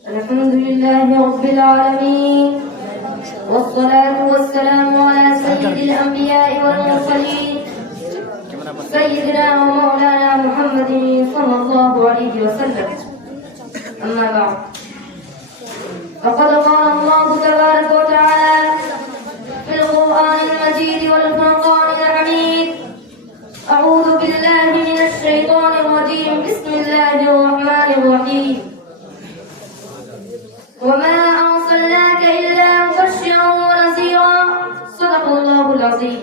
الحمد لله رب العالمين والصلاة والسلام على سيد الأنبياء والمرسلين سيدنا ومولانا محمد صلى الله عليه وسلم. أما بعد، فقد قال الله تبارك وتعالى في القرآن المجيد والفرقان الحميد: أعوذ بالله من الشيطان الرجيم، بسم الله الرحمن الرحيم. وما أرسلناك إلا مبشرا ونذيرا، صدق الله العظيم.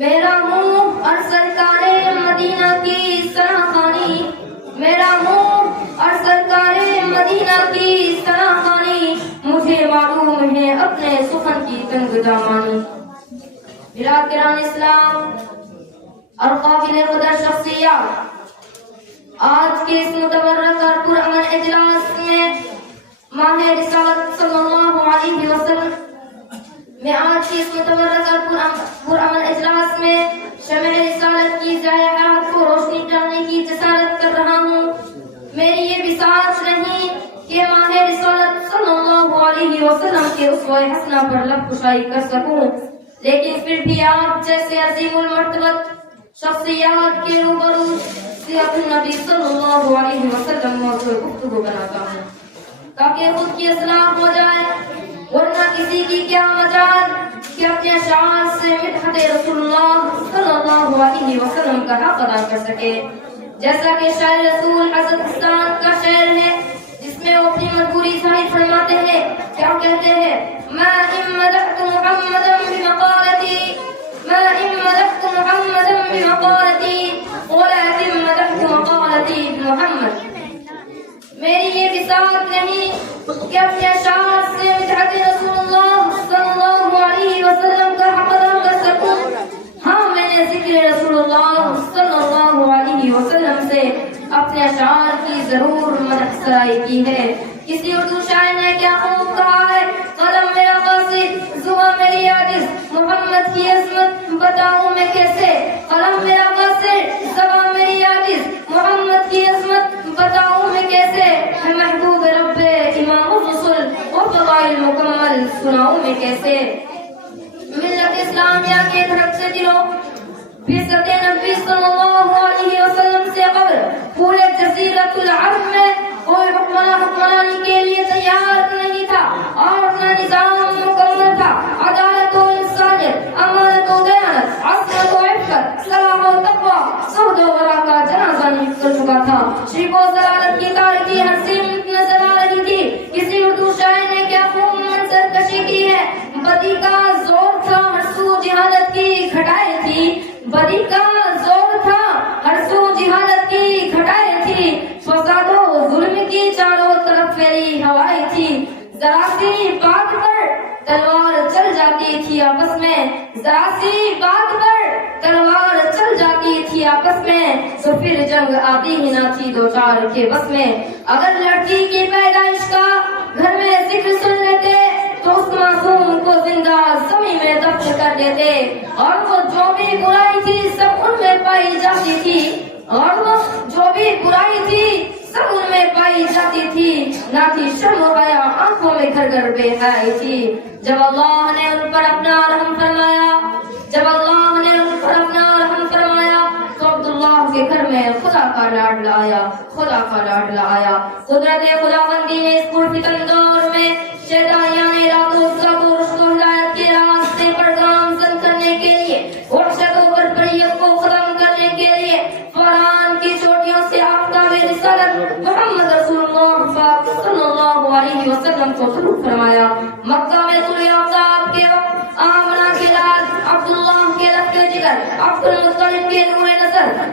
میرا منہ اور سرکار مدینہ کی سراخانی، میرا منہ اور سرکار مدینہ کی سراخانی، مجھے معلوم ہے اپنے سخن کی تنگ دامانی. برادران اسلام اور قابل قدر شخصیات، آج کے اس متبرک اور پرامن اجلاس میں ماہ رسالت صلی اللہ علیہ وسلم میں آج کی اس متبرک اور پرامن اجلاس میں شمع رسالت کی ضائع حیات کو روشنی ڈالنے کی جسارت کر رہا ہوں. میری یہ بساط نہیں کہ ماہ رسالت صلی اللہ علیہ وسلم کے اسوہ حسنہ پر لب کشائی کر سکوں، لیکن پھر بھی آپ جیسے عظیم المرتبت شخصیات کے روبرو سیرت النبی صلی اللہ علیہ وسلم موضوع گفتگو بناتا ہوں تاکہ خود کی اصلاح ہو جائے، ورنہ کسی کی کیا مجال کہ اپنے اشعار سے مدحت رسول اللہ صلی اللہ علیہ وسلم کا حق ادا کر سکے. جیسا کہ شاعر رسول حضرت حسان کا شعر ہے جس میں وہ اپنی مجبوری ظاہر فرماتے ہیں. کیا کہتے ہیں؟ ما ان مدحت محمدا بمقالتی، ما ان مدحت محمدا بمقالتی ولكن مدحت مقالتی بمحمد. میری یہ بساط نہیں کہ اپنے اشعار سے مدحت رسول اللہ صلی اللہ علیہ وسلم کا حق ادا کر سکوں. ہاں، میں نے ذکر رسول اللہ صلی اللہ علیہ وسلم سے اپنے اشعار کی ضرور مدح سرائی کی ہے. کسی اردو شاعر نے کیا خوب کہا ہے: قلم میرا قاصد، زباں میری عاجز، محمد کی عظمت بتاؤں میں کیسے. قلم میرا قاصد، زباں میری عاجز، محمد کی عظمت بتاؤں میں کیسے. ہے محبوب رب امام الرسل و فضائل مکمل، سناؤں میں کیسے. ملت اسلامیہ کے دھڑکتے دلوں بعثت نبی صلی اللہ علیہ وسلم سے قبل پورے جزیرۃ العرب میں کوئی حکمرانی کے لیے تیار نہیں تھا، اور نہ نظام مکمل تھا. عدالت و انسانیت، امانت و دیانت، عصمت و عفت، صلاح و تقوی، زہد و ورع کا جنازہ نکل چکا تھا. شرک و ضلالت کی تاریکی ہر سمت نظر آ رہی تھی. کسی اردو شاعر نے کیا خوب منظر کشی کی ہے: بدی کا زور تھا، ہر سو جہالت کی گھٹائیں تھی. بدی کا زور تھا، ہر سو جہالت کی گھٹائیں تھی. فساد و ظلم کی چاروں طرف پھیلی ہوائیں تھی. ذرا سی بات پر تلوار چل جاتی تھی آپس میں، ذرا سی بات پر تلوار چل جاتی تھی آپس میں، تو پھر جنگ آتی ہی نہ تھی دو چار کے بس میں. اگر لڑکی کی پیدائش کا گھر میں ذکر سن لیتے تو اس معصوم کو زندہ زمین میں دفن کر دیتے. اور وہ جو بھی برائی تھی سب ان میں پائی جاتی تھی، اور وہ جو بھی برائی تھی سب ان میں پائی جاتی تھی. نہ تھی شرم و حیا، آنکھوں میں گھر گھر بے حیائی تھی. جب اللہ نے ان پر اپنا رحم فرمایا، جب اللہ نے ان پر اپنا رحم فرمایا تو عبداللہ کے گھر میں خدا کا لاڈلا آیا، خدا کا لاڈلا آیا. قدرت خداوندی نے اس پرفتن دور میں شیطانیان راتوں کو رشد و ہدایت کے راستے پر گامزن کرنے کے لیے، وحشت و بربریت کو ختم کرنے کے لیے فرحان کی چوٹیوں سے آفتاب رسالت محمد رسول اللہ صلی اللہ علیہ وسلم کو طلوع فرمایا. مکہ میں طلوع آفتاب کے وقت آمنہ کے لال، عبداللہ کے لفظ جگر، عبد المطلب کے نور نظر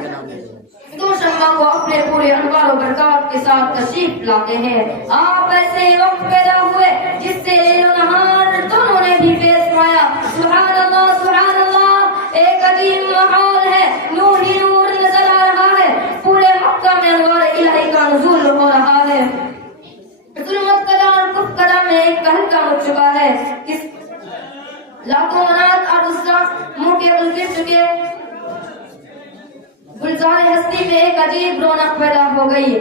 دو شمع کو اپنے پورے انوار و برکات کے ساتھ تشریف لاتے ہیں. آپ ایسے وقت پیدا ہوئے جس سے لیل و نہار دونوں نے بھی فیض پایا. سبحان اللہ، سبحان اللہ. ایک عظیم ماحول ہے، نور ہی نور نظر آ رہا ہے. پورے مکہ میں انوار الہی کا نزول ہو رہا ہے. ظلمت قدم اور کفر قدم میں ایک تہلکہ مچ چکا ہے. لاکھوں منات اور دوسرا منہ کے بل گر چکے. گلزار ہستی میں ایک عجیب رونق پیدا ہو گئی.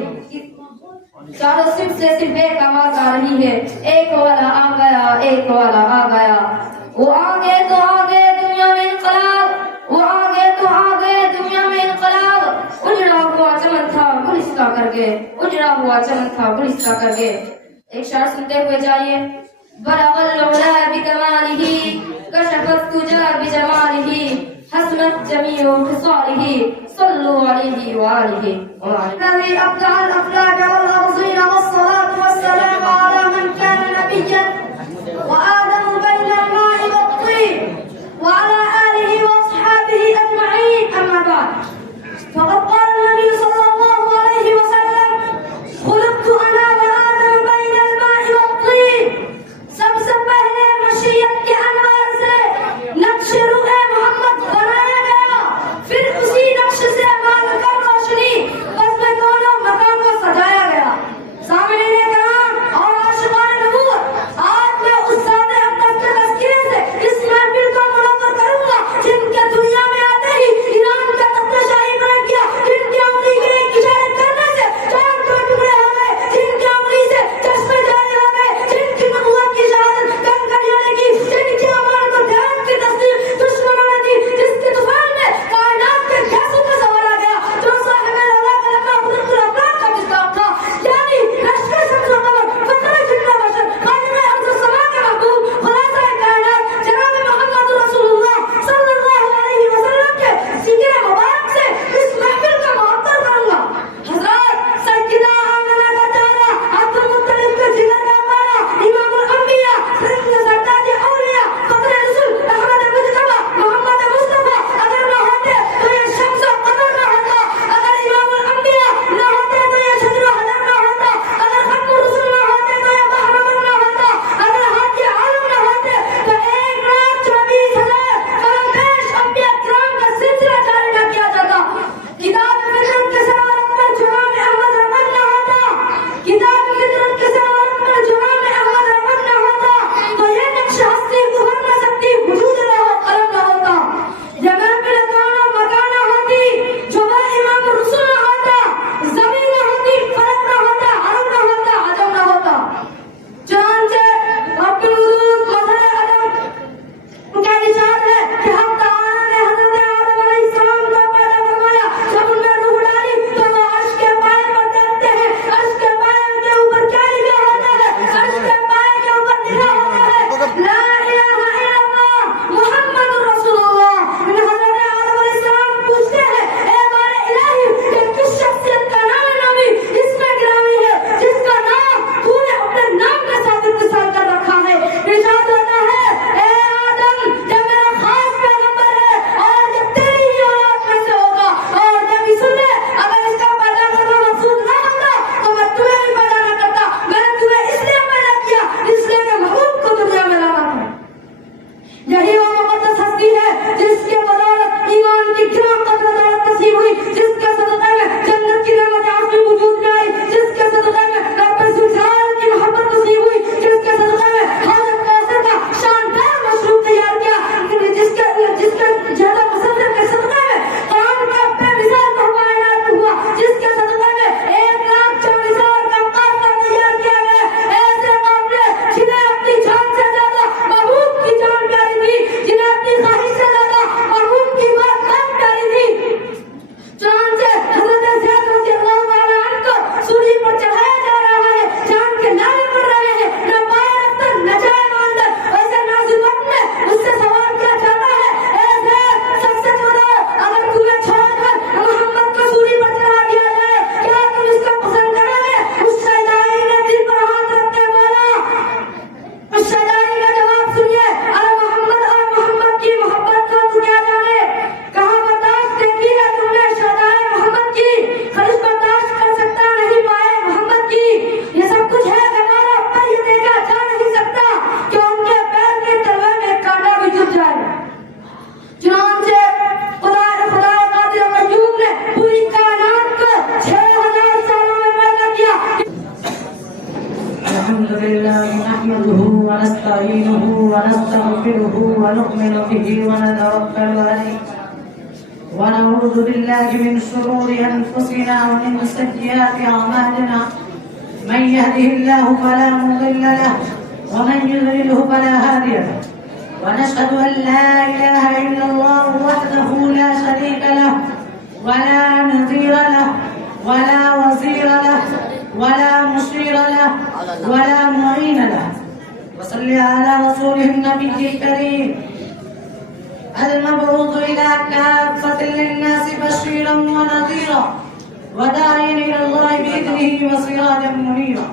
چاروں صرف سے صرف ایک آواز آ رہی ہے، ایک والا آ گیا، ایک والا آ گیا، وہ آگے تو آگے دنیا میں انقلاب، وہ آگے تو آگے دنیا میں انقلاب، اجڑا ہوا چمن تھا گلستہ کر کے، اجڑا ہوا چمن تھا گلستہ کر کے۔ ایک شعر سنتے ہوئے جائیے۔ بلغ العلا بکمالہ کشف الدجى بجمالہ حسنت جمیع خصالہ صلوا علیہ وآلہ الذی ابدع الافلاک والارضین والصلاة والسلام علی من کان نبیا وآدم بین الماء والطین وعلى آلہ واصحابہ اجمعین، اما بعد فقد قال النبی صلی اللہ علیہ وسلم خلقت انا وآدم بین الماء والطین۔ سب سے پہلے مشیت کے انوار سے نقش روح محمد بنایا گیا، پھر اسی نقش سے مالک روشنی بس میں دونوں مکان کو سجایا گیا۔ سامعین کرام اور عاشقان نبوت، آج میں اس ذات اقدس کے تذکرے سے اس محفل کو منور کروں گا جن کے دنیا میں آتے ہی ایران کا تخت شاہی بلند کیا، جن کی انگلی کے ایک اشارے کرنے سے چاند کے ٹکڑے ہو گئے، جن کی انگلی سے چشمے جاری ہو گئے، جن کی نبوت کی شہادت کنکریوں نے کی، جن کی عمر کو دھیان کی تصدیق دشمنوں نے کی، جس کے طوفان میں کائنات کے گیسوں کا سوال آ گیا، جو صاحب اللہ کا لمبا خلق الافلاک کا مصداق تھا، یعنی لشکر شمس و قمر فخر جن و بشر خادم ارض و سما کے محبوب خلاصہ کائنات جناب محمد رسول اللہ صلی اللہ علیہ وسلم کے ذکر مبارک سے اس محفل کا معطر کروں گا۔ حضرات سیدنا آمنہ کا چارہ عبد المطلب کے جگر کا پارا امام الانبیاء رنگ سرتاج اولیاء فخر رسول احمد مجتبی محمد مصطفیٰ اگر نہ ہوتے تو یہ شمس و قمر نہ ہوتا، اگر امام الانبیاء نہ ہوتے تو یہ شجر و حجر نہ ہوتا، اگر ختم الرسل نہ ہوتے تو یہ بحر من نہ ہوتا، اگر ہادی عالم نہ ہوتے تو 1,24,000 کمپیش انبیاء کرام کا سلسلہ جاری نہ کیا جاتا۔ کتاب فطرت کے سوارت پر جناب احمد رحمت نہ ہوتا، کتاب فطرت کے سوارت پر جناب احمد رحمت نہ ہوتا تو یہ نقش ہستی ابھر نہ سکتی، وجود نہ ہو، قلم نہ ہوتا، یہ محفل کون و مکان نہ ہوتی، جو وہ امام رسول نہ ہوتا، زمین نہ ہوتی، فلک نہ ہوتا، عرب نہ ہوتا، عجم نہ ہوتا۔ چنانچہ رب الوجود مظہر عدم کا ارشاد ہے کہ حق تعالیٰ نے حضرت آدم علیہ السلام کو پیدا فرمایا، جب ان میں روح ڈالی تو وہ عرش کے پائے پر دیکھتے ہیں، عرش کے پائے کے اوپر کیا لکھا ہوتا ہے؟ عرش کے پائے کے اوپر لکھا ہوتا ہے لا الہ الا اللہ محمد رسول اللہ۔ حضرت آدم علیہ السلام پوچھتے ہیں اے بارے الہی کہ کس شخصیت کا نام نبی اس میں گرامی ہے جس کا نام تو نے اپنے نام کے ساتھ اتصال کر رکھا ہے؟ ارشاد ہوتا ہے اے آدم یہ میرا خاص پیغمبر ہے اور یہ تیری ہی اولاد میں سے ہوگا، اور یہ بھی سن لے اگر اس کا پیدا کرنا مقصود نہ ہوتا تو میں تمہیں بھی پیدا نہ کرتا، میں نے تمہیں اس لیے پیدا کیا اس لیے کہ محبوب کو دنیا میں لانا تھا۔ یہی وہ مقدس ہستی ہے جس کے بدولت ایمان کی گرام قدر دولت نصیب ہوئی، جس کے صدقے میں جنت کی نعمت عظیم وجود میں آئی، جس کے صدقے میں رب ذوالجلال کی محبت نصیب ہوئی، جس کے صدقے میں حوض کوثر کا شاندار مشروب تیار کیا، جس کے زیادہ مسلسل کے صدقے میں قرآن کا بے مثال تحفہ عنایت ہوا، جس کے صدقے میں 1,40,000 کا قافلہ تیار کیا گیا، ایسے قافلے جنہیں اپنی جان سے زیادہ محبوب کی جان پیاری تھی، جنہیں اپنی خواہش سے زیادہ محبوب کی بات پیاری تھی۔ چنانچہ حضرت زید رضی اللہ تعالیٰ عنہ کو سولی پر چڑھایا جا رہا ہے، جان کے نعرے پڑ رہے ہیں، نہ پائے رفتہ نہ جائے ماندر، ویسے نازک وقت میں اس سے سوال کیا جاتا ہے اے زید سب سے بتاؤ اگر تمہیں چھوڑ کر محمد کو سولی پر چڑھا دیا جائے کیا تم اس کو پسند کرو گے؟ اس شہدائی نے دل پر ہاتھ رکھ کے بولا، اس شہدائی کا جواب سنیے، ارے محمد اور محمد کی محبت کو تو کیا جانے، کہاں برداشت دیکھی ہے تم نے شہدائے محمد کی، خرش برداشت کر سکتا نہیں پائے محمد کی، یہ سب کچھ ہے ہمارا پر یہ دیکھا جا نہیں سکتا کہ ان کے پیر کے تلوے میں کانٹا بھی چبھ جائے۔ چنانچہ خدا قادر قیوم نے پوری کائنات کو 6,000 سالوں میں پیدا کیا۔ الحمد لله نحمده ونستعينه ونستغفره ونؤمن به ونتوكل عليه ونعوذ بالله من شرور أنفسنا ومن سيئات أعمالنا من يهده الله فلا مضل له ومن يضلله فلا هادي له ونشهد أن لا إله إلا الله وحده لا شريك له ولا نظير له ولا وزير له ولا مشير له ولا معين له وصل على رسوله النبي الكريم المبعوث إلى كافة للناس بشيرا ونذيرا وداعيا إلى الله بإذنه وسراجا منيرا.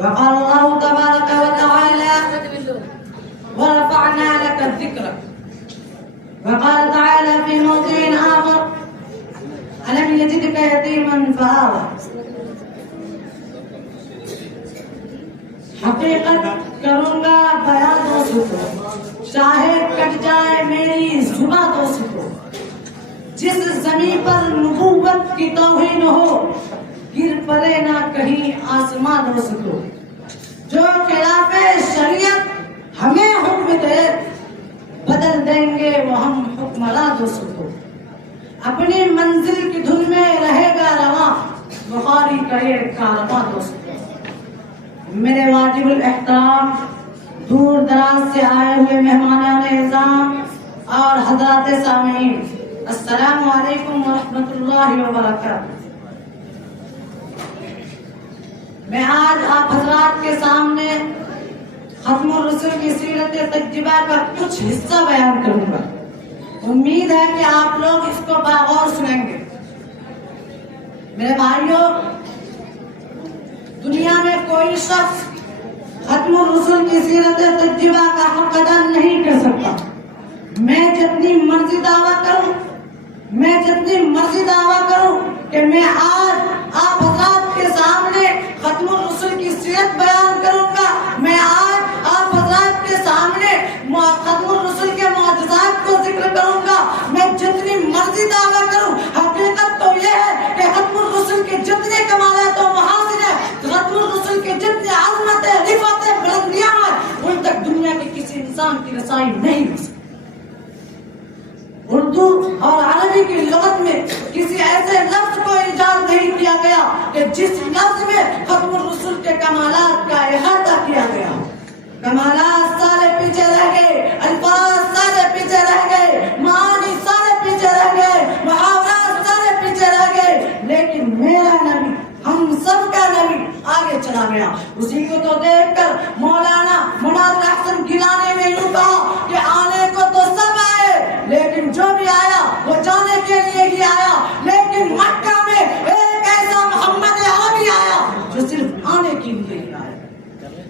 وقال الله تبارك وتعالى ورفعنا لك الذكر. وقال تعالى في موضع آخر ألم يجدك يتيما فآوى. حقیقت کروں گا بیان دوستوں کو چاہے کٹ جائے میری زباں دوستوں کو جس زمین پر نبوت کی توہین ہو گر پڑے نہ کہیں آسمان دوستوں جو خلاف شریعت ہمیں حکم دے بدل دیں گے وہ ہم حکمراں دوستوں اپنی منزل کی دھن میں رہے گا رواں بخاری کا یہ کارواں دوستوں. میرے واجب الاحترام دور دراز سے آئے ہوئے مہمانان اعظام اور حضرات سامعین السلام علیکم ورحمۃ اللہ وبرکاتہ. میں آج آپ حضرات کے سامنے ختم الرسل کی سیرت تجربہ کا کچھ حصہ بیان کروں گا. امید ہے کہ آپ لوگ اس کو باغور سنیں گے. میرے بھائیوں دنیا میں کوئی شخص ختم الرسل کی سیرت تجربہ کا حق ادا نہیں کر سکتا. میں جتنی مرضی دعویٰ کروں کہ میں آج آپ حضرات کے سامنے ختم الرسل کی سیرت بیان کروں گا, میں آج آپ حضرات کے سامنے ختم الرسل کے معجزات کو ذکر کروں گا, میں جتنی مرضی دعویٰ کروں حقیقت تو یہ ہے کہ ختم الرسل کے جتنے کمالات و محاسن ہیں, ختم الرسل کے جتنے عظمتیں رفعتیں بلندیاں ہیں ان تک دنیا کے کسی انسان کی رسائی نہیں ہو سکتی. اردو اور عربی کی لغت میں کسی ایسے لفظ کو ایجاد نہیں کیا گیا کہ جس لفظ میں ختم الرسل کے کمالات کا احاطہ کیا گیا. کمالات سارے پیچھے رہ گئے, الفاظ سارے پیچھے رہ گئے, معانی سارے پیچھے رہ گئے, محاورات سارے پیچھے رہ گئے, لیکن میرا نبی ہم سب کا نبی آگے چلا گیا. اسی کو تو دیکھ کر مولانا مناظر احسن گیلانی نے یوں کہا کہ آنے کو تو سب آئے لیکن جو بھی آیا وہ جانے کے لیے ہی آیا, لیکن مکہ میں ایک ایسا محمد عربی آیا جو صرف آنے کے لیے ہی آیا.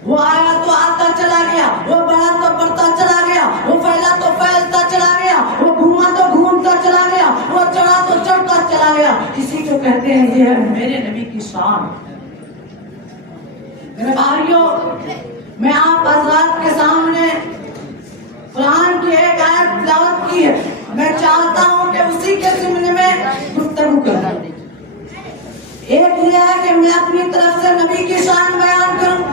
وہ آیا تو آتا چلا گیا, وہ بڑھا تو بڑھتا چلا گیا, وہ پھیلا تو پھیلتا چلا گیا, وہ گھوما تو گھومتا چلا گیا, وہ چڑھا تو چڑھتا چلا گیا. اسی کو کہتے ہیں یہ ہے میرے نبی کی شان. میرے بھائیوں میں آپ حضرات کے سامنے قرآن کی ایک آیت تلاوت کی ہے, میں چاہتا ہوں کہ اسی کے ضمن میں گفتگو کروں. ایک یہ ہے کہ میں اپنی طرف سے نبی کی شان بیان کروں,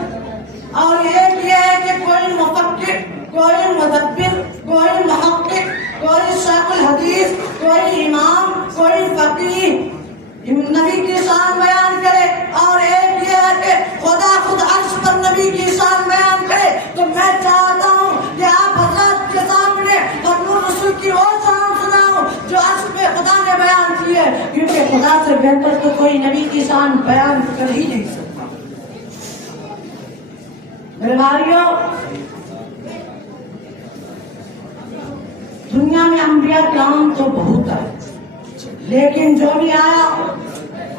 اور ایک یہ ہے کہ کوئی مفکر, کوئی مدبر, کوئی محقق, کوئی شیخ الحدیث, کوئی امام, کوئی فقیہ نبی کی شان بیان کرے, اور ایک یہ ہے کہ خدا خود عرش پر نبی کی شان بیان کرے. تو میں چاہتا ہوں کہ آپ حضرات کے سامنے ختم الرسل کی وہ شان سناؤں جو عرش پہ خدا نے بیان کی ہے, کیونکہ خدا سے بہتر تو کوئی نبی کی شان بیان کر ہی نہیں سکتا. میرے بھائیوں دنیا میں انبیاء کرام تو بہت ہے, لیکن جو بھی آیا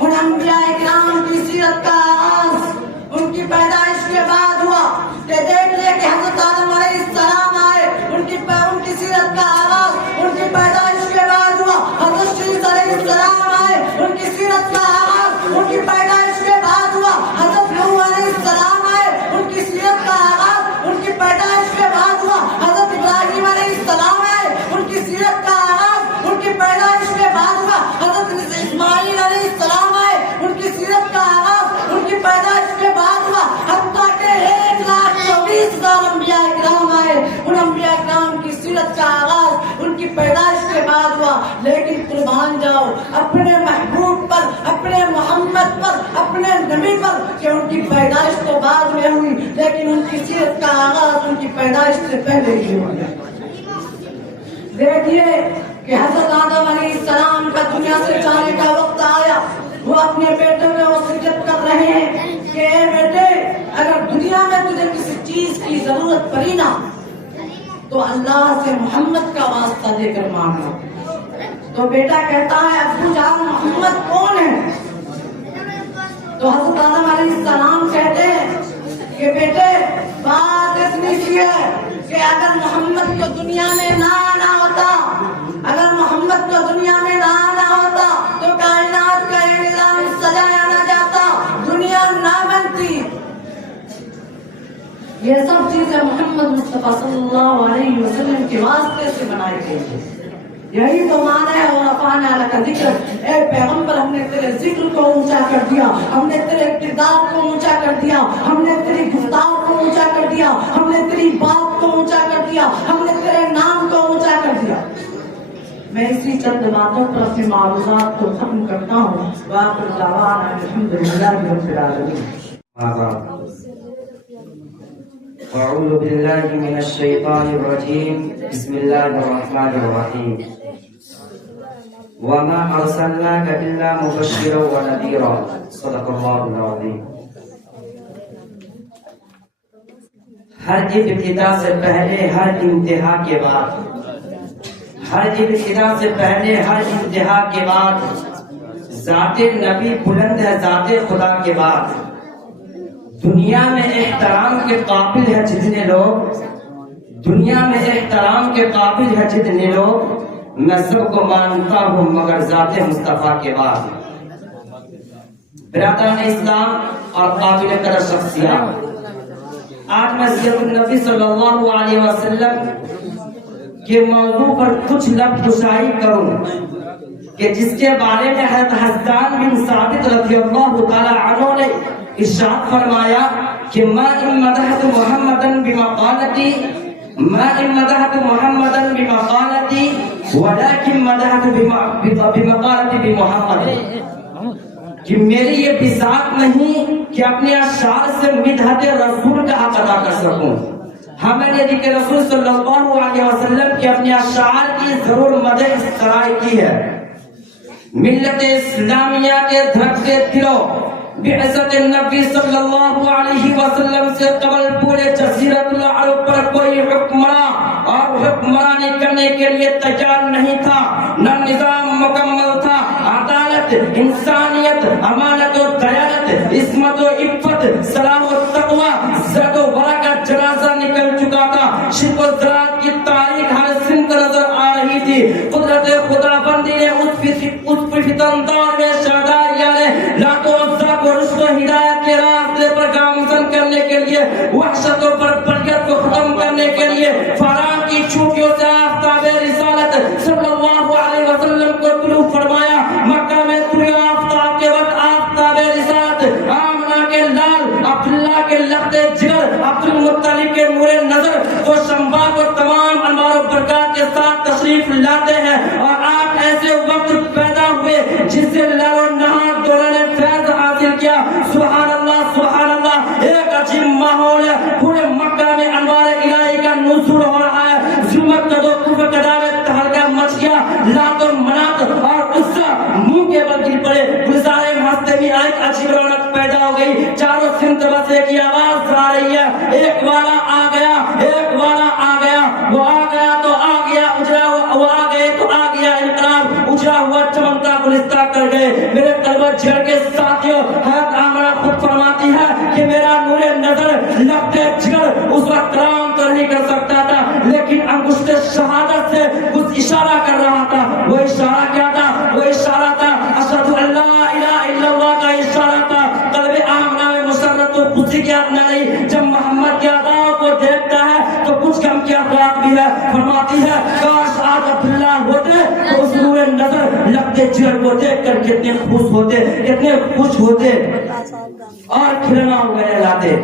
ان انبیاء کرام کی سیرت کا آغاز ان کی پیدائش کے بعد ہوا. کہ دیکھ لے کہ حضرت آدم علیہ السلام آئے, ان کی سیرت کا آغاز ان کی پیدائش کے بعد ہوا. حضرت شیس علیہ السلام آئے, ان کی سیرت کا آغاز ان کی پیدائش کے بعد ہوا. حضرت نوح علیہ السلام آئے, ان کی سیرت کا آغاز ان کی پیدائش کے بعد ہوا. حضرت ابراہیم علیہ السلام آئے, ان کی سیرت کا آغاز ان کی پیدائش کے بعد ہوا. حضرت اسماعیل علیہ السلام آئے, ان کی سیرت کا آغاز ان کی پیدائش کے بعد ہوا. حتیٰ کہ 1,24,000 انبیاء کرام آئے, ان انبیاء کرام کی سیرت کا آغاز ان کی پیدائش کے بعد ہوا. لیکن قربان جاؤ اپنے پیدائش سے پہلے ہی ہو گیا۔ دیکھیے کہ حضرت آدم علیہ السلام کا دنیا سے جانے کا وقت آیا، وہ اپنے بیٹے میں وصیت کر رہے ہیں کہ اے بیٹے اگر دنیا میں تجھے کسی چیز کی ضرورت پڑی نا تو اللہ سے محمد کا واسطہ دے کر مانگنا۔ تو بیٹا کہتا ہے ابو جان محمد کون ہے؟ تو حضرت آدم علیہ السلام کہتے ہیں کہ بیٹے بات اتنی سی ہے کہ اگر محمد کو دنیا میں نہ آنا ہوتا، اگر محمد کو دنیا میں نہ آنا ہوتا تو کائنات کا یہ نظام سجایا نہ جاتا، دنیا نہ بنتی۔ یہ سب چیزیں محمد مصطفیٰ صلی اللہ علیہ وسلم کے واسطے سے بنائی گئی ہیں۔ یہی تو معنی ہے اور رفعنا لک ذکرک، اے پیغمبر ہم نے تیرے ذکر کو اونچا کر دیا، ہم نے تیرے اقتدار کو اونچا کر دیا، ہم نے تیری گفتار کو اونچا کر دیا، ہم نے تیری بات کو اونچا کر دیا، ہم نے تیرے نام کو اونچا کر دیا۔ میں اسی چند باتوں پر اپنے معروضات کو ختم کرتا ہوں۔ وآخر دعوانا الحمدللہ رب العالمین۔ اعوذ باللہ من الشیطان الرجیم، بسم اللہ الرحمن الرحیم۔ وما ارسلناک الا مبشرا ونذیرا، صدق اللہ العظیم۔ ہر ابتدا سے پہلے ہر انتہا کے بعد، ہر ابتدا سے پہلے ہر انتہا کے بعد ذات نبی بلند ہے، ذات خدا کے بعد۔ دنیا میں احترام کے قابل ہے جتنے لوگ، دنیا میں احترام کے قابل ہے جتنے لوگ، میں سب کو مانتا ہوں مگر ذات مصطفیٰ کے بعد۔ برادران اسلام اور قابل قدر شخصیات، آج میں سیرت النبی صلی اللہ علیہ وسلم کے موضوع پر کچھ لفظ گشائی کروں کہ جس کے بارے میں حضرت حسان بن ثابت رضی اللہ تعالی عنہ نے ارشاد فرمایا کہ ما ان مدحت محمدن بمقالتی، ما ان مدحت محمدن بمقالتی ولكن مدحت بمقالتی بمحمد، کہ میری یہ بساط نہیں کہ اپنے اشعار سے مدحت رسول کا حق ادا کر سکوں۔ ہاں میں نے ذکر رسول صلی اللہ علیہ وسلم کی اپنے اشعار کی ضرور مدح اس طرح کی ہے۔ ملت اسلامیہ کے دھڑکتے دلوں، بعثت النبی صلی اللہ علیہ وسلم سے قبل پورے جزیرۃ العرب پر کوئی حکمراں اور حکمرانی کرنے کے لیے تیار نہیں تھا، نہ نظام مکمل تھا۔ عدالت، انسانیت، امانت و دیانت، عصمت و عفت، صلاح و تقوی، زد و ورع کا جنازہ نکل چکا تھا۔ شرک و زراعت کی تاریخ ہر سمت نظر آ رہی تھی۔ قدرت خدا بندی نے اس فتن دور میں شہداریاں نے لاتوں اور رشد و ہدایت کے راستے پر گامزن کرنے کے لیے، وحشتوں پر بریت کو ختم کرنے کے لیے فاران کی چوٹیوں سے آفتاب رسالت صلی اللہ علیہ وسلم کو طلوع فرمایا۔ مکہ میں طلوع آفتاب کے وقت آفتاب رسالت آمنہ کے لال، عبداللہ کے لخت جگر، عبد المطلب کے نور نظر کو شمبا کو تمام انوار و برکات کے ساتھ تشریف لاتے ہیں، اور آپ ایسے وقت پیدا ہوئے جس سے لال و نہار دونوں نے فیض حاصل کیا۔ سبحان اللہ، سبحان اللہ، ایک عجیب ماحول ہے، پورے مکہ میں انوار الہی کا نزول ہو رہا ہے۔ ظلمت کا دو کفر کا دعوے تہلکہ مچ گیا، لات و منات اور عزا منہ کے بل گر پڑے، گلزار ہنستے بھی ایک عجیب رونق پیدا ہو گئی۔ چاروں سمت بس ایک ہی آواز آ رہی ہے، ایک والا آ گیا، ایک والا آ گیا، وہ آ گیا تو آ گیا، اجرا وہ آ گئے تو آ گیا انقلاب، اجرا ہوا چمکتا گلستہ کر گئے۔ میرے قلب جھڑ کے ساتھیوں، حضرت آمنہ خود فرماتی ہے کہ میرا نور نظر لفظ جگر اس وقت کلام تو نہیں کر سکتا تھا، لیکن انگشت شہادت سے کچھ اشارہ کر رہا تھا۔ وہ اشارہ کیا تھا؟ وہ اشارہ تھا اشہد ان لا الہ الا اللہ کا اشارہ تھا۔ قلب آمنہ میں مسرت و خوشی کی حد نہ رہی۔ جب محمد کے عطا کو دیکھتا ہے تو کچھ غم کی افراد بھی ہے۔ فرماتی ہے کاش آج عبداللہ ہوتے تو اس نور نظر لفظ جگر کو دیکھ کر کتنے خوش ہوتے، کتنے خوش ہوتے اور کھلنا ہو گئے لاتے۔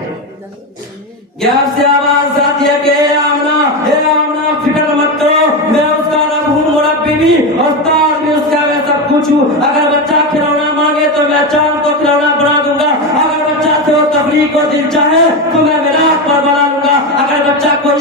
گیپ سے آواز آتی ہے کہ اے آمنہ فکر مت کرو، میں اس کا رب ہوں، مربی بھی، استاد بھی اس کا، میں سب کچھ ہوں۔ اگر بچہ کھلونا مانگے تو میں چاند کو کھلونا بنا دوں گا، اگر بچہ سے وہ تفریح کو دل چاہے تو میں میرا پر بنا لوں گا، اگر بچہ کوئی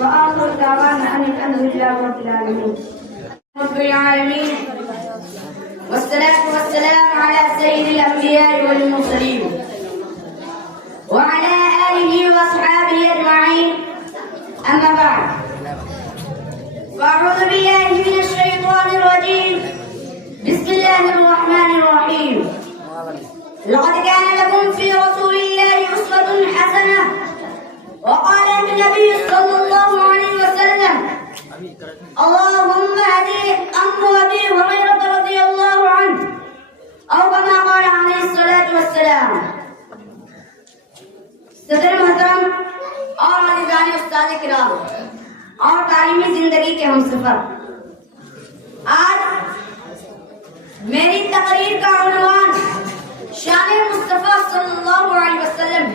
وآخر دعوانا أن الحمد لله رب العالمين. والصلاة والسلام على سيد الأنبياء والمرسلين وعلى آله وأصحابه أجمعين. أما بعد، فأعوذ بالله من الشيطان الرجيم. بسم الله الرحمن الرحيم. لقد كان لكم في رسول الله أسوة حسنة. وقال النبي صلى الله عليه وسلم: اللهم هدي أمر أبي هريرة رضي الله عنه، أو كما قال عليه الصلاة والسلام. صدر محترم اور عزیزان استاد کرام اور تعلیمی زندگی کے ہمسفر، آج میری تقریر کا عنوان شان مصطفیٰ صلی اللہ علیہ وسلم.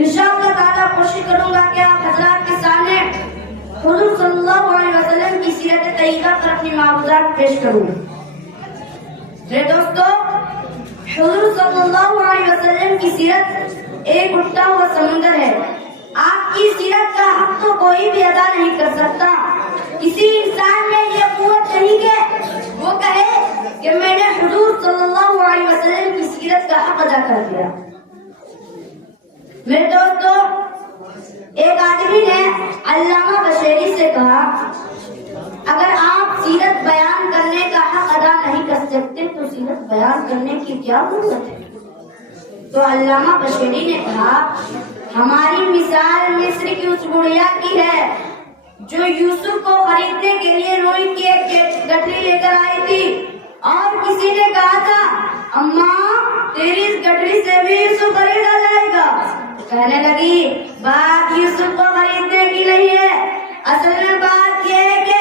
انشاءاللہ تعالیٰ کوشش کروں گا کہ آپ حضرات کے سامنے حضور صلی اللہ علیہ وسلم کی سیرت طیبہ پر اپنی معروضات پیش کروں. میرے دوستو، حضور صلی اللہ علیہ وسلم کی سیرت ایک اٹھتا ہوا سمندر ہے. آپ کی سیرت کا حق تو کوئی بھی ادا نہیں کر سکتا. کسی انسان میں یہ قوت نہیں کہ وہ کہے کہ میں نے حضور صلی اللہ علیہ وسلم کی سیرت کا حق ادا کر دیا. میرے دوستو، ایک آدمی نے علامہ بشیری سے کہا، اگر آپ سیرت بیان کرنے کا حق ادا نہیں کر سکتے تو سیرت بیان کرنے کی کیا ضرورت ہے؟ تو علامہ بشیری نے کہا، ہماری مثال مصر کی اس گڑیا کی ہے جو یوسف کو خریدنے کے لیے روئی کی ایک گٹھڑی لے کر آئی تھی، اور کسی نے کہا تھا، اماں تیری اس گٹھڑی سے بھی یوسف خریدا جائے گا. کہنے لگی، بات یوسف کو خریدنے کی نہیں ہے، اصل میں بات یہ ہے کہ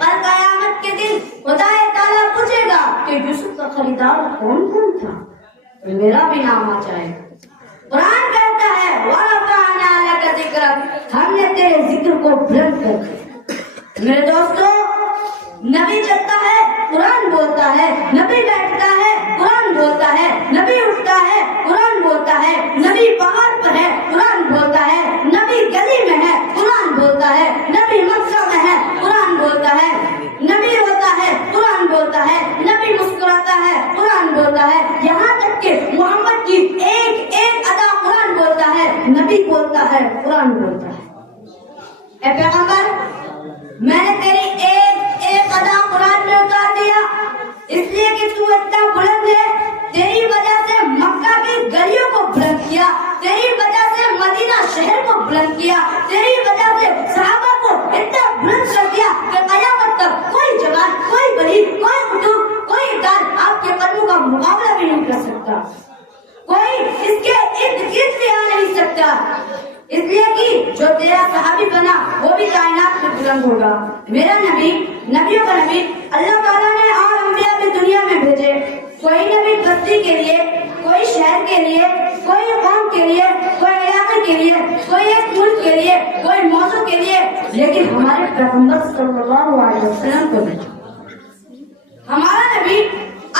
کل قیامت کے دن خدا تعالیٰ پوچھے گا کہ یوسف کا خریدار کون کون تھا، میرا بھی نام آ جائے. قرآن کہتا ہے، وَرَفَعْنَا لَكَ ذِكْرَكَ، ہم نے تیرے ذکر کو بلند کر دیا. میرے دوستو، نبی چلتا ہے قرآن بولتا ہے، نبی بیٹھتا ہے قرآن بولتا ہے، نبی اٹھتا ہے قرآن بولتا ہے، نبی پہاڑ پر ہے قرآن بولتا ہے، نبی گلی میں ہے قرآن بولتا ہے، نبی مکہ میں ہے قرآن بولتا ہے، نبی روتا ہے قرآن بولتا ہے، نبی مسکراتا ہے قرآن بولتا ہے. یہاں تک کہ محمد کی ایک ایک ادا قرآن بولتا ہے، نبی بولتا ہے قرآن بولتا ہے. اے پیغمبر، میں نے تیری ایک ایک ادا قرآن میں اتار دیا، اس لیے کہ تو اتنا بلند ہے. تیری وجہ سے مکہ کی گلیوں کو بلند کیا، تیری وجہ سے مدینہ شہر کو بلند کیا، تیری وجہ سے صحابہ کو اتنا بلند کر دیا کہ قیامت تک کوئی جوان، کوئی ولی، کوئی بزرگ، کوئی ادار آپ کے قدموں کا مقابلہ بھی نہیں کر سکتا، کوئی اس کے ارد گرد بھی آ نہیں سکتا. اس لیے کہ جو تیرا صحابی بنا وہ بھی کائنات میں بلند ہوگا. میرا نبی، نبیوں کا نبی، اللہ تعالیٰ نے اور انبیاء بھی دنیا میں بھیجے. کوئی نبی بستی کے لیے، کوئی شہر کے لیے، کوئی قوم کے لیے، کوئی علاقے کے لیے، کوئی ایک ملک کے لیے، کوئی موضوع کے لیے، لیکن ہمارے پیغمبر صلی اللہ علیہ وسلم کو بھیجا. ہمارا نبی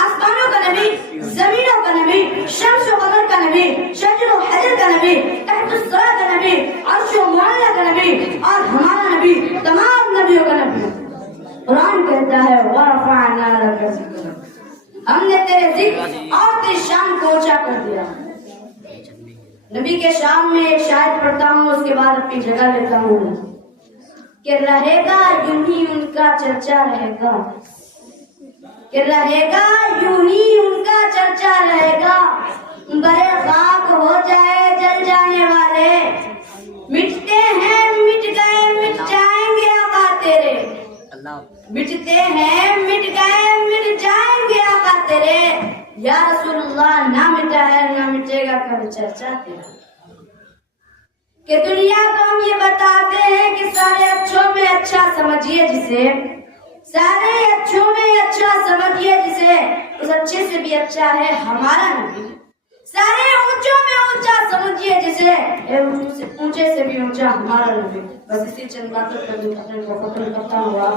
آسمانوں کا نبی، زمینوں کا نبی، شمس و قمر کا نبی، شجر و حجر کا نبی، تحت الثرى کا نبی، عرش و معلیٰ کا نبی، اور ہمارا نبی تمام نبیوں کا نبی. قرآن کہتا ہے، وَرَفَعْنَا لَكَ ذِكْرَكَ، ہم نے تیرے ذکر اور تیری شان کو اونچا کر دیا. نبی کے شان میں ایک شاعر پڑھتا ہوں، اس کے بعد اپنی جگہ لیتا ہوں کہ رہے گا یوں ہی ان کا چرچا رہے گا، کہ رہے گا یوں ہی ان کا چرچا رہے گا. برے خاک ہو جائے جل جانے والے، مٹتے ہیں مٹ گئے مٹ جائیں گے آقا تیرے، مٹتے ہیں مٹ گئے مٹ جائیں گے آقا تیرے. یا رسول اللہ، نہ مٹا ہے نہ مٹے گا کبھی چرچا تیرا. کہ دنیا کو ہم یہ بتاتے ہیں کہ سارے اچھوں میں اچھا سمجھیے جسے، سارے اچھوں میں اچھا سمجھیے جسے، اس اچھے سے بھی اچھا ہے ہمارا نبی. سارے اونچوں میں اونچا سمجھیے جسے، اونچے سے بھی اونچا ہمارا نبی. بس اسی چند باتوں پر اپنے کو ختم کرتا ہوں. آپ